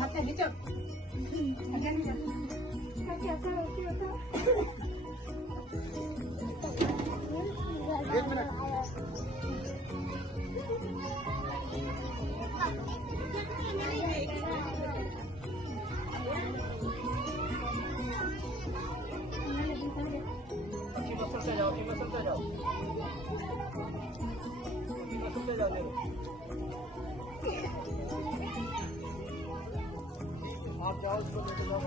हातच्या घ्यायचं एक मिनिट आप जाओ उसको लेके जाओ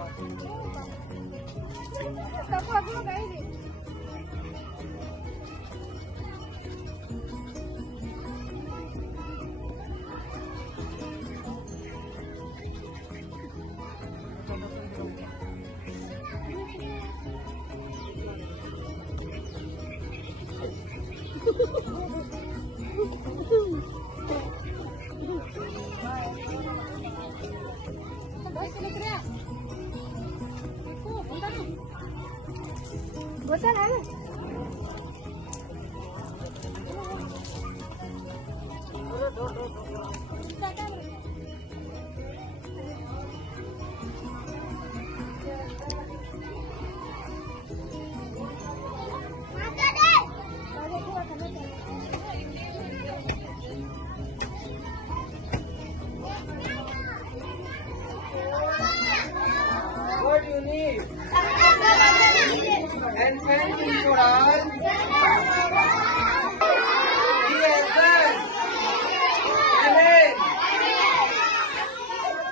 बोतल है What do you need? And when you are yes, sir. And then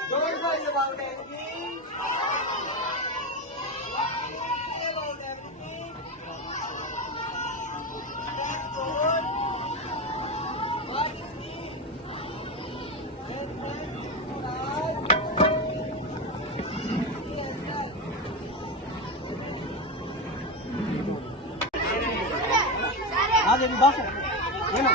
don't worry about anything. About everything. That's good. What you need? And when you are आज अभी बस है ना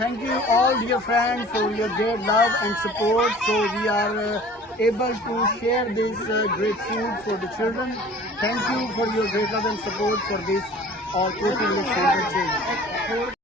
Thank you all dear friends for your great love and support. So we are able to share this great food for the children. Thank you for your great love and support for this All Cooking with Children.